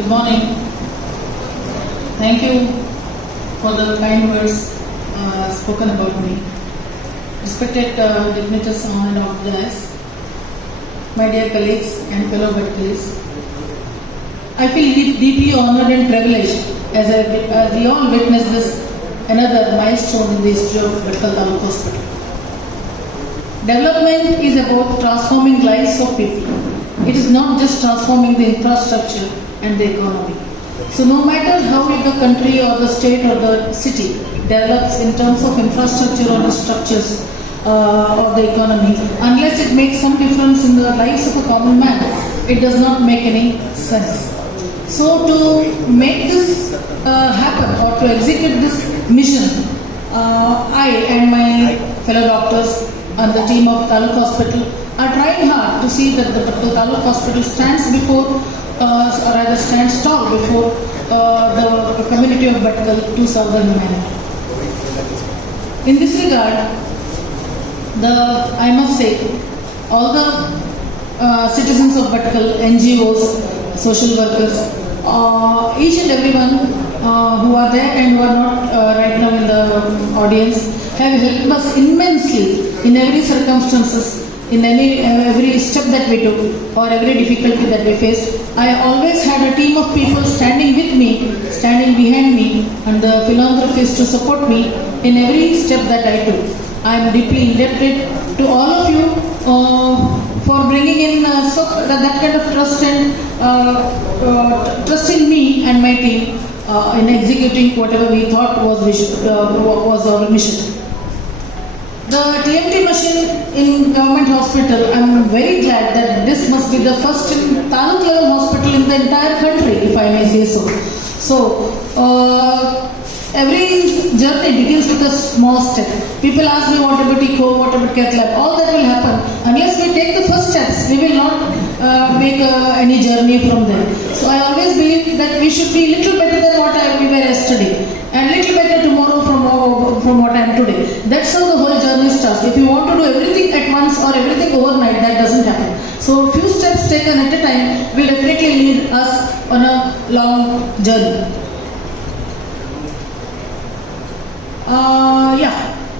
Good morning. Thank you for the kind words spoken about me. Respected dignitaries on and off the dais, my dear colleagues and fellow Bhatkalis, I feel deeply honored and privileged as we all witness this another milestone in the history of Bhatkal Taluk Hospital. Development is about transforming lives of people. It is not just transforming the infrastructure and the economy. So no matter how the country or the state or the city develops in terms of infrastructure or the structures or the economy, unless it makes some difference in the lives of a common man, it does not make any sense. So to make this happen or to execute this mission, I and my fellow doctors and the team of Taluk Hospital are trying hard to see that the Taluk Hospital stands before, or rather stands tall before the community of Bhatkal to serve the humanity. In this regard, I must say, all the citizens of Bhatkal, NGOs, social workers, each and everyone who are there and who are not right now in the audience have helped us immensely in every circumstances, in every step that we took or every difficulty that we faced. I always had a team of people standing with me, standing behind me, and the philanthropists to support me in every step that I took. I am deeply indebted to all of you for bringing in that kind of trust and trust in me and my team in executing whatever we thought was our mission. The TMT machine in government hospital, I am very glad that this must be the first taluk level hospital in the entire country, if I may say so. So, every journey begins with a small step. People ask me what about eco, what about cath lab, all that will happen. Unless we take the first steps, we will not make any journey from there. So I always believe that we should be little better than what we were yesterday and little better tomorrow from what I am today. That's how the whole journey starts. If you want to do everything at once or everything overnight, that doesn't happen. So few steps taken at a time will definitely lead us on a long journey.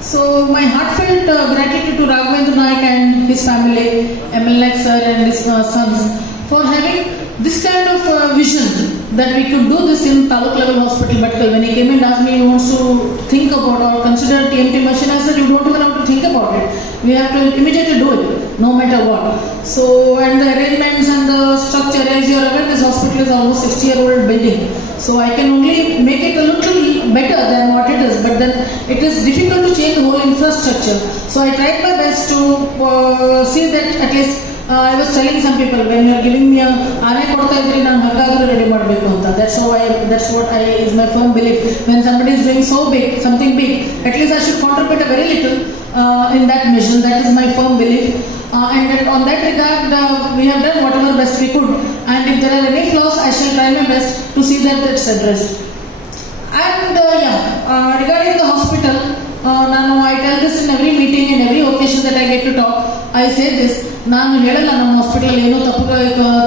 So my heartfelt gratitude to Raghavendra Naik and his family, ML Naik sir and his sons for having this kind of vision that we could do this in Taluk level hospital Bhatkal. When he came and asked me he wants to think about or consider TMT machine, I said you don't even have to think about it. We have to immediately do it, no matter what. So, and the arrangements and the structure, as you are aware, this hospital is almost 60-year-old building. So I can only make it a little better than what it is, but then it is difficult to change the whole infrastructure. So I tried my best to see that at least I was telling some people, when you are giving me a aane kodta idri naan haggadru ready ಮಾಡಬೇಕು ಅಂತ. That's what is my firm belief. When somebody is doing so big, something big, at least I should contribute a very little in that mission. That is my firm belief. And on that regard, we have done whatever best we could. And if there are any flaws, I shall try my best to see that it's addressed. And regarding the hospital, I tell this in every meeting and every occasion that I get to talk. I say this. ನಾನು ಹೇಳಲ್ಲ ನಮ್ಮ hospital ಏನೋ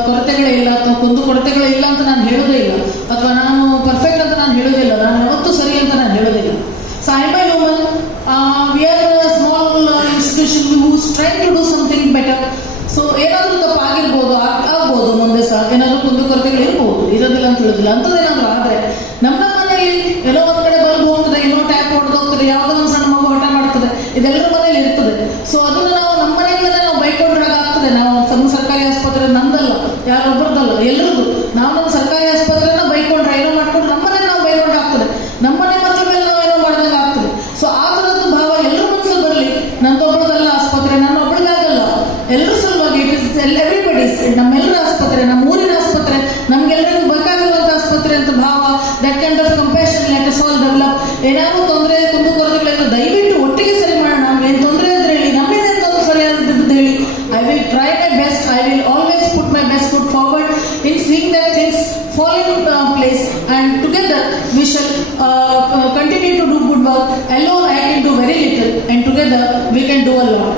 ಕೊರತೆಗಳೇ ಇಲ್ಲ ಅಥವಾ ಕೊರತೆಗಳೇ ಇಲ್ಲ ಅಂತ ನಾನು ಹೇಳೋದೇ ಇಲ್ಲ, ಅಥವಾ ನಾನು ಪರ್ಫೆಕ್ಟ್ ಅಂತ ನಾನು ಹೇಳೋದಿಲ್ಲ, ನಾನು ಯಾವತ್ತೂ ಸರಿ ಅಂತ ನಾನು ಹೇಳೋದಿಲ್ಲ. So I am a human. We are a small institution who's trying to do something better. So ಏನಾದರೂ ತಪ್ಪು ಆಗ್ಬೋದು ಮುಂದೆ ಸಹ, ಏನಾದರೂ ಕೊರತೆಗಳು ಇರೋದಿಲ್ಲ ಅಂತ ಹೇಳೋದಿಲ್ಲ. ಅಂಥದ್ದೇನಾದರೂ ಆದರೆ ನಮ್ಮ ಮನೆಯಲ್ಲಿ ಎಲ್ಲೋ ಒಂದು ಕಡೆ ಬಲ್ಬ್ ಹೋಗ್ತದೆ, ಇನ್ನೋ ಟ್ಯಾಪ್ ಹೊಡೆದು ಹೋಗ್ತದೆ, ಯಾವುದೋ ಒಂದು ಸಣ್ಣ ಮಗು ಹಠ ಮಾಡ್ತದೆ, ಇದೆಲ್ಲರ ಮನೇಲಿ ಇರ್ತದೆ. ಸೊ ಅದನ್ನು ನಾವು ನಮ್ಮ ಮನೆಯಲ್ಲೇ ನಾವು ಬೈಕೊಂಡ್ರೆ ಆಗ್ತದೆ. ನಾವು ನಮ್ಮ ಸರ್ಕಾರಿ ಆಸ್ಪತ್ರೆ ನಮ್ದಲ್ಲ, ಯಾರೊಬ್ಬರದಲ್ಲ, ಎಲ್ಲರಿಗೂ. ನಾವು ನಮ್ಮ ಸರ್ಕಾರಿ ಆಸ್ಪತ್ರೆನ ಬೈಕೊಂಡ್ರೆ ಏನೋ ಮಾಡ್ಕೊಂಡು ನಮ್ಮನೆ ನಾವು ಬೈಕೊಂಡ್ರೆ ಆಗ್ತದೆ, ನಮ್ಮನೆ ಮಕ್ಕಳ ಮೇಲೆ ನಾವು ಏನೋ ಮಾಡಿದಾಗ ಆಗ್ತದೆ. ಸೊ ಆ ಥರದ್ದು ಭಾವ ಎಲ್ಲರ ಮನಸ್ಸಲ್ಲಿ ಬರಲಿ. ನಂದೊಬ್ಬಳದಲ್ಲ ಆಸ್ಪತ್ರೆ, ನಾನು ಒಬ್ಬಳಿಗಾಗಲ್ಲ, ಎಲ್ಲರೂ ಸಲುವಾಗಿ ಇಟ್ ಇಸ್ ಎವ್ರಿಬಡೀಸ್, ನಮ್ಮೆಲ್ಲರ ಆಸ್ಪತ್ರೆ, ನಮ್ಮ ಊರಿನ ಆಸ್ಪತ್ರೆ, ನಮ್ಗೆಲ್ಲರಿಗೂ ಬೇಕಾಗಿರುವಂಥ ಆಸ್ಪತ್ರೆ ಅಂತ ಭಾವ, that kind of compassion let us all develop. ಏನಾದರೂ ತೊಂದರೆ ಕೊರತೆಗಳಿಂದ ದಯವಿಟ್ಟು ಒಟ್ಟಿಗೆ ಸರಿ ಮಾಡೋಣ. ಏನು ತೊಂದರೆ ಇದ್ರೆ ಹೇಳಿ, ನಮ್ಮೇನೇನು ತೊಂದರೆ ಸರಿಯಾದದ್ದು ಹೇಳಿ. I will try my best. I will always put my best foot forward in seeing that things fall in place, and together we shall continue to do good work. Alone I can do very little, and together we can do a lot.